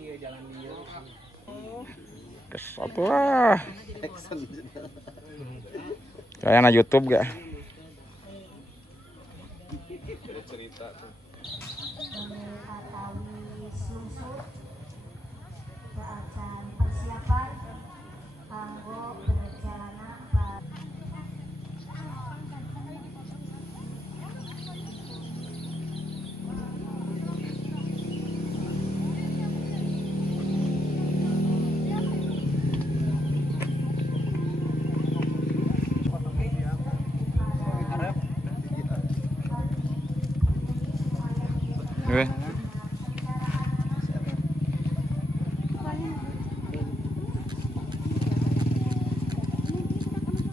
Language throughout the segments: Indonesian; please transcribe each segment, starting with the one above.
Iya jalan dia. Kes atuh. Kayak na YouTube gak? Cerita tuh. Persiapan kanggo berencana Oke.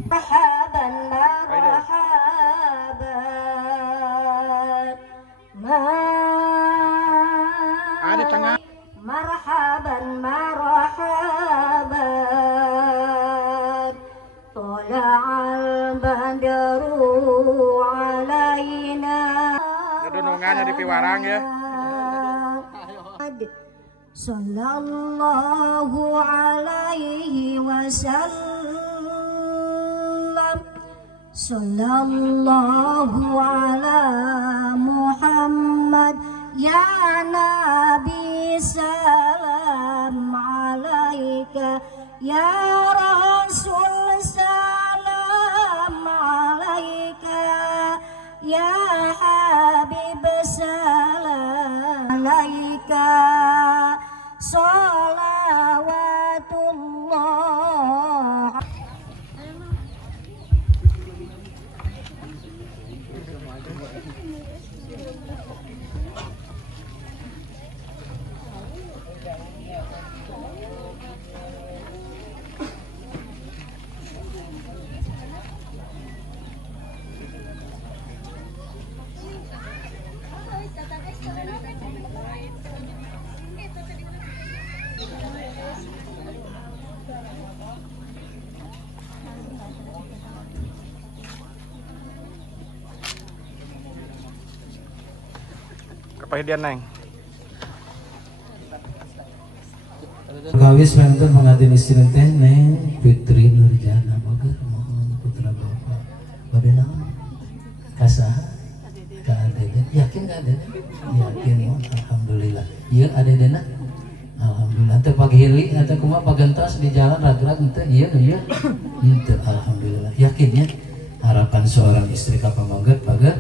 marhaban marhaban Ada tengah. marhaban marhaban tola'al badru alaina. Kedunungannya di Piwarang ya. Sallallahu alaihi wasallam. Sallallahu ala Muhammad ya Nabi, salam alaika ya Rasul, salam alaika ya Habib, salam alaika salawatullah. Kepahidian neng. Kawis mantan pengantin istri teh Neng Fitri Nurjana Bager mohon putra bapak pada naon kasaha ka adeden yakin ka adeden yakin mohon alhamdulillah ieu adedena alhamdulillah teh pagi hili atau kumaha pagentos di jalan rag-rag teh ieu henteu alhamdulillah yakinnya harapan seorang istri ka pamangget Bager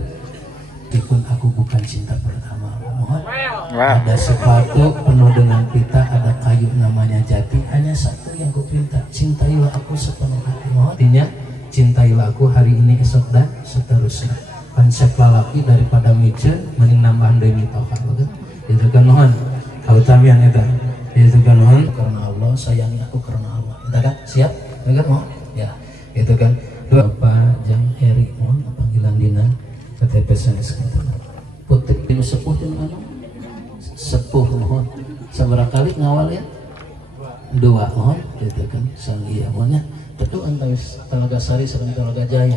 meskipun aku bukan cinta pertama mohon ada sepatu penuh dengan pita, ada kayu namanya jati, hanya satu yang kupinta, cintailah aku sepenuh hati. Mohon artinya cintailah aku hari ini, esok dan seterusnya. Konsep lalaki daripada micen mending nambah deui mitokan begitu. Itu kan mohon kautamian eta. Itu kan mohon karena Allah, sayangi aku karena Allah. Kita kan siap? Begitu mohon. Ya, itu kan Bapak Jang Heri mohon panggilan dina KTP sanes kitu. Putri dinu sepuh jeung anu sepuh mohon seberapa kali ngawal ya dua mohon gitu kan sangia mohonnya tentu antawis Talaga Sari sareng Talaga Jaya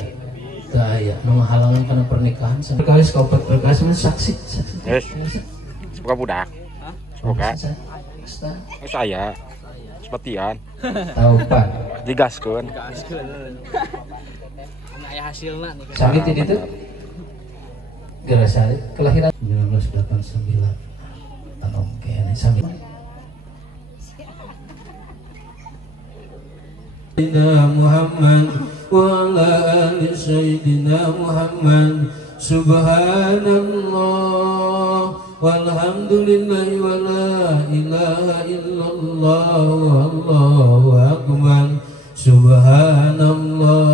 daya nu halangan kana pernikahan sekali kaupet berkas saksi Semoga budak. Semoga. Saya sepetian. tahu Pak Digaskeun. Aya hasilna nih. sakit itu gerasa kelahiran 1989 oke ini sambil Sayyidina Muhammad wa ala ali Sayyidina Muhammad subhanallah walhamdulillahi wa la ilaha illallah wallahu akbar subhanallah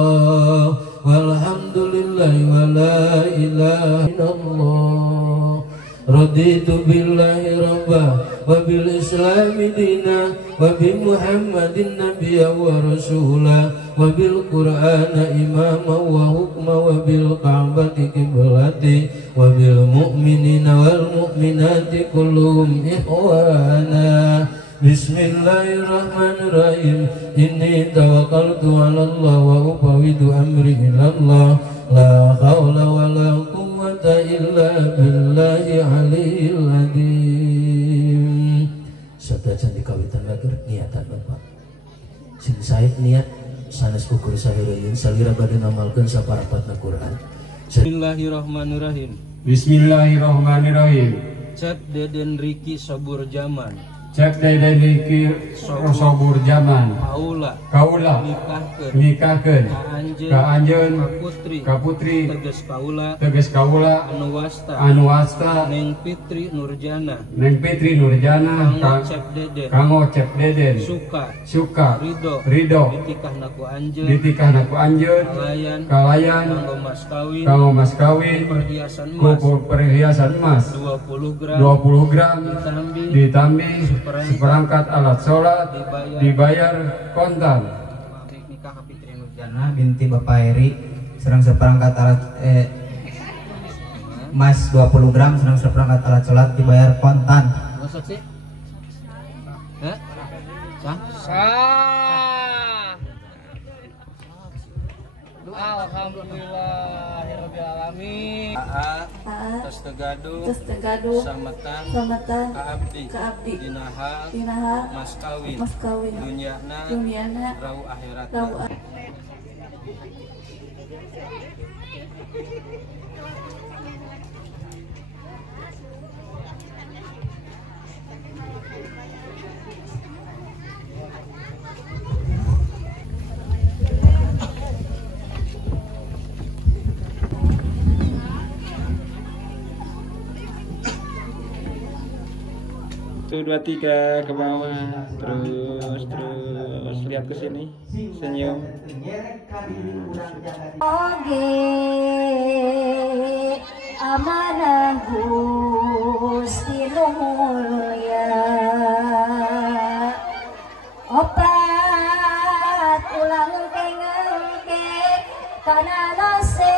walhamdulillahi wa la ilaha illallah raditu billahi rabba wa bil islami dina wa bi muhammadin nabiyya wa rasula wa bil qur'ana imama wa hukma wa bil ka'bati qiblati wa bil mu'minina wal mu'minati kulluhum ikhwana bismillahirrahmanirrahim inni tawakkaltu 'ala Allah wa ufawwidu amri ila Allah la haula wa billahi aliyil adzim. Sadajan dikawitan lager niatan Bapak. Sing sae niat sanes ukur sahireun salira bade ngamalkeun saparapatna Quran. Bismillahirrahmanirrahim. Bismillahirrahmanirrahim. Cep Deden Riki Sabur Zaman. Cek dede niki sobur zaman. Kaula nikahkeun ka anjeun ka putri teges kaula anu wasta Neng Fitri Nurjana kanggo cep deden suka ridho ditikahna ku anjeun kalayan kanggo mas kawin ku perhiasan emas 20 gram ditambi seperangkat alat sholat dibayar kontan. Nikah Fitri Nurjana binti Bapak Eri serang seperangkat alat emas 20 gram serang seperangkat alat sholat dibayar kontan. Masak sih? Sah? Alhamdulillahirrabbilalamin. Tos tegaduh samatan ka abdi dinaha mas kawin dunyana rau akhiratna. Satu, dua, tiga ke bawah, terus lihat ke sini, senyum. Oge amanah Gusti Nu Mulya opat ulang kengke kana nasehat